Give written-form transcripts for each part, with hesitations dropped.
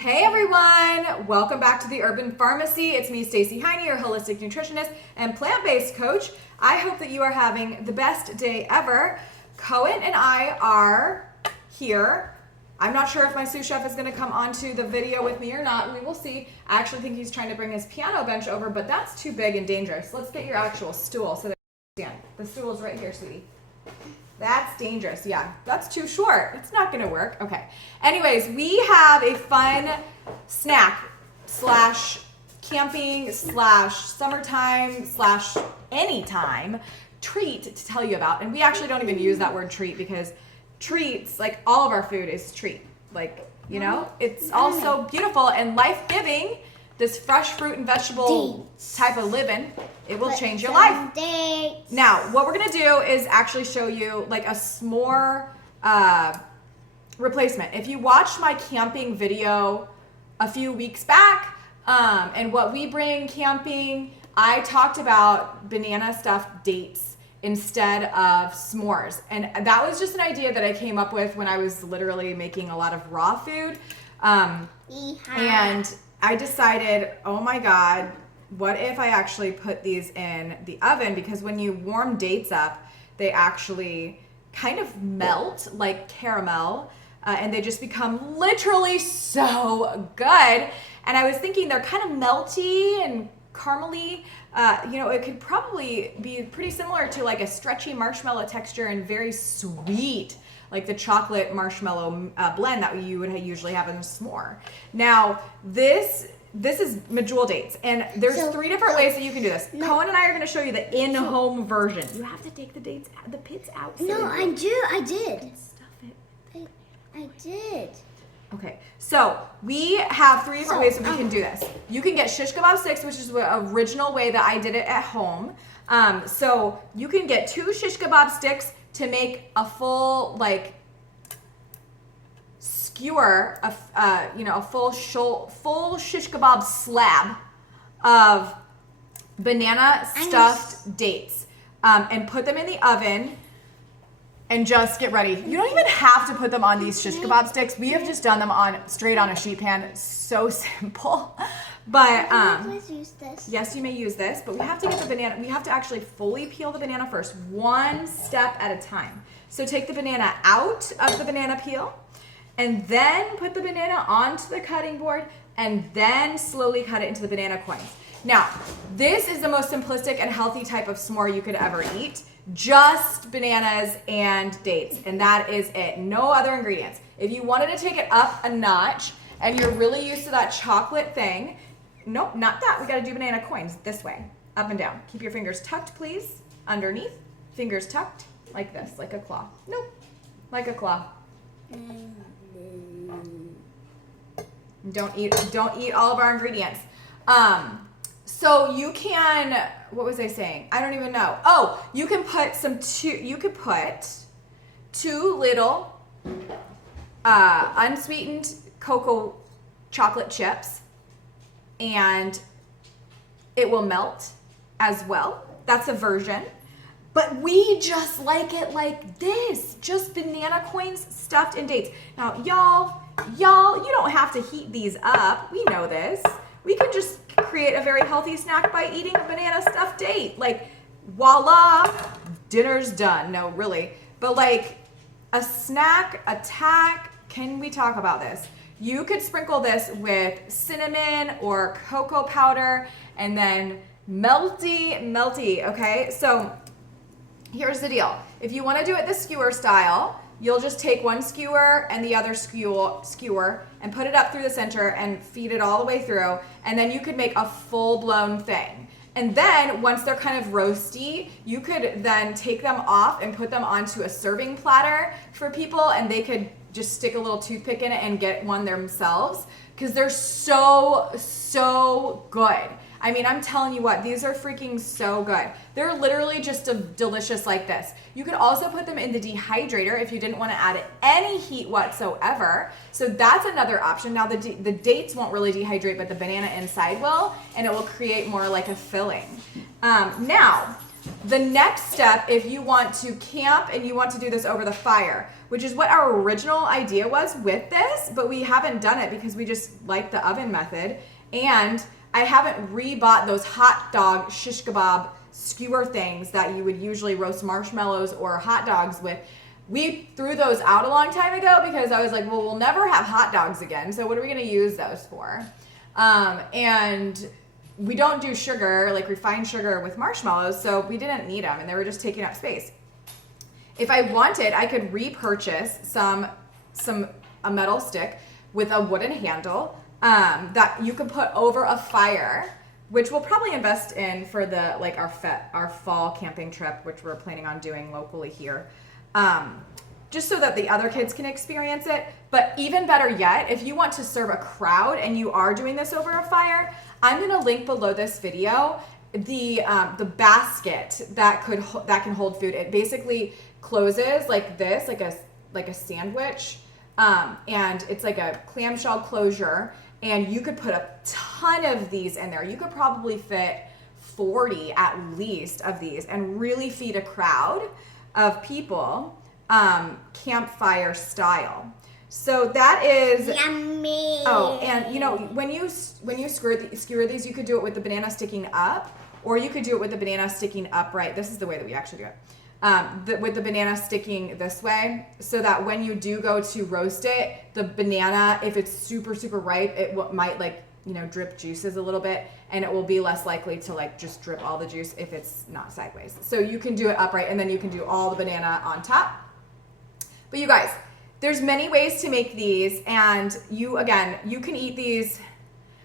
Hey everyone, welcome back to the Urban Pharmacy. It's me, Stacey Heine, your holistic nutritionist and plant-based coach. I hope that you are having the best day ever. Cohen and I are here. I'm not sure if my sous chef is going to come onto the video with me or not. We will see. I actually think he's trying to bring his piano bench over, but that's too big and dangerous. Let's get your actual stool so that you can stand. The stool's right here, sweetie. That's dangerous. Yeah, that's too short. It's not going to work. Okay. Anyways, we have a fun snack slash camping slash summertime slash anytime treat to tell you about. And we actually don't even use that word treat because treats, like all of our food is treat. Like, you know, it's also beautiful and life-giving. This fresh fruit and vegetable type of living, it will change your life. Dates. Now, what we're gonna do is actually show you like a s'more replacement. If you watched my camping video a few weeks back, and what we bring camping, I talked about banana stuffed dates instead of s'mores. And that was just an idea that I came up with when I was literally making a lot of raw food. And I decided, oh my God, what if I actually put these in the oven? Because when you warm dates up, they actually kind of melt like caramel, and they just become literally so good. And I was thinking they're kind of melty and caramely. You know, it could probably be pretty similar to like a stretchy marshmallow texture and very sweet, like the chocolate marshmallow blend that you would usually have in a s'more. Now, this is Medjool Dates, and there's three different ways that you can do this. Cohen and I are going to show you the in-home version. You have to take the pits out. No, I did. Stuff it. I did. Okay, so we have three different ways that we can do this. You can get shish kebab sticks, which is the original way that I did it at home. So you can get 2 shish kebab sticks to make a full like skewer, a full shish kebab slab of banana stuffed dates, and put them in the oven. And just get ready. You don't even have to put them on these shish kebab sticks. We have just done them straight on a sheet pan. So simple. But Please use this. yes, you may use this, but we have to get the banana. We have to actually fully peel the banana first, one step at a time. So take the banana out of the banana peel, and then put the banana onto the cutting board, and then slowly cut it into the banana coins. Now, this is the most simplistic and healthy type of s'more you could ever eat. Just bananas and dates, and that is it. No other ingredients. If you wanted to take it up a notch and you're really used to that chocolate thing, nope, not that. We got to do banana coins this way, up and down. Keep your fingers tucked, please, underneath. Fingers tucked, like this, like a claw. Nope, like a claw. Don't eat all of our ingredients. So you can, what was I saying? I don't even know. Oh, you can put you could put 2 little unsweetened cocoa chocolate chips, and it will melt as well. That's a version. But we just like it like this, just banana coins stuffed in dates. Now, y'all, you don't have to heat these up. We know this. We can just create a very healthy snack by eating a banana stuffed date. Like, voila, dinner's done. No, really. But like a snack attack, can we talk about this? You could sprinkle this with cinnamon or cocoa powder and then melty, okay? So here's the deal. If you want to do it the skewer style, you'll just take one skewer and the other skewer and put it up through the center and feed it all the way through. And then you could make a full-blown thing. And then once they're kind of roasty, you could then take them off and put them onto a serving platter for people, and they could just stick a little toothpick in it and get one themselves, because they're so good. I mean, I'm telling you what, these are freaking so good. They're literally just delicious like this. You could also put them in the dehydrator if you didn't want to add any heat whatsoever. So that's another option. Now the dates won't really dehydrate, but the banana inside will, and it will create more like a filling. Now, The next step, if you want to camp and you want to do this over the fire, which is what our original idea was with this, but we haven't done it because we just like the oven method. And I haven't rebought those hot dog shish kebab skewer things that you would usually roast marshmallows or hot dogs with. We threw those out a long time ago because I was like, well, we'll never have hot dogs again. So what are we going to use those for? And we don't do sugar, like refined sugar with marshmallows, so we didn't need them and they were just taking up space. If I wanted, I could repurchase a metal stick with a wooden handle that you could put over a fire, which we'll probably invest in for the like our fall camping trip, which we're planning on doing locally here. Just so that the other kids can experience it. But even better yet, if you want to serve a crowd and you are doing this over a fire, I'm gonna link below this video the basket that can hold food. It basically closes like this, like a sandwich, and it's like a clamshell closure. And you could put a ton of these in there. You could probably fit 40 at least of these and really feed a crowd of people, campfire style. So that is yummy. Oh, and you know, when you skewer these, you could do it with the banana sticking up, or you could do it with the banana sticking upright. This is the way that we actually do it. With the banana sticking this way, so that when you do go to roast it, the banana, if it's super, super ripe, it might like, you know, drip juices a little bit, and it will be less likely to like just drip all the juice if it's not sideways. So you can do it upright, and then you can do all the banana on top. But you guys, there's many ways to make these, and you can eat these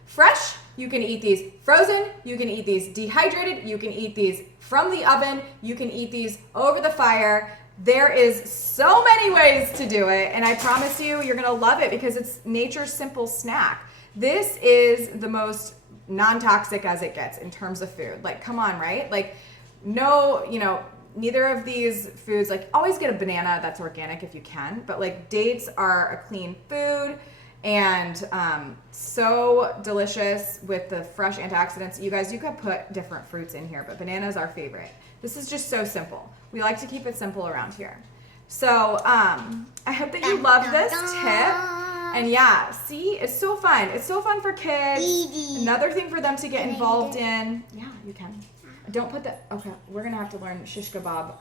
fresh, you can eat these frozen, you can eat these dehydrated, you can eat these from the oven, you can eat these over the fire. There is so many ways to do it, and I promise you, you're gonna love it because it's nature's simple snack. This is the most non-toxic as it gets in terms of food. Like, come on, right? Like, no, you know, neither of these foods, like always get a banana that's organic if you can, but like dates are a clean food and so delicious with the fresh antioxidants. You guys, you could put different fruits in here, but banana is our favorite. This is just so simple. We like to keep it simple around here. So I hope that you love this tip. And yeah, see, it's so fun. It's so fun for kids. Another thing for them to get involved in. Yeah, you can. Don't put that. Okay, we're gonna have to learn shish kebab.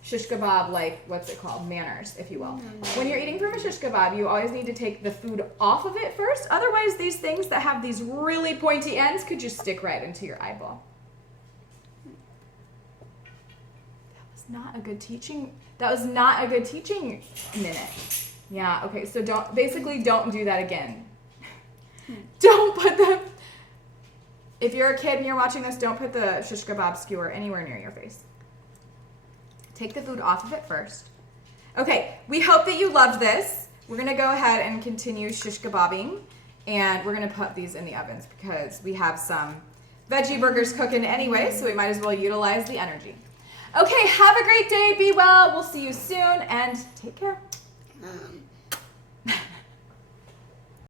Shish kebab, like what's it called? Manners, if you will. When you're eating from a shish kebab, you always need to take the food off of it first. Otherwise, these things that have these really pointy ends could just stick right into your eyeball. That was not a good teaching. That was not a good teaching minute. Yeah. Okay. So don't do that again. Don't put them. If you're a kid and you're watching this, don't put the shish kebab skewer anywhere near your face. Take the food off of it first. Okay, we hope that you loved this. We're gonna go ahead and continue shish kebabbing, and we're gonna put these in the ovens because we have some veggie burgers cooking anyway, so we might as well utilize the energy. Okay, have a great day, be well, we'll see you soon, and take care.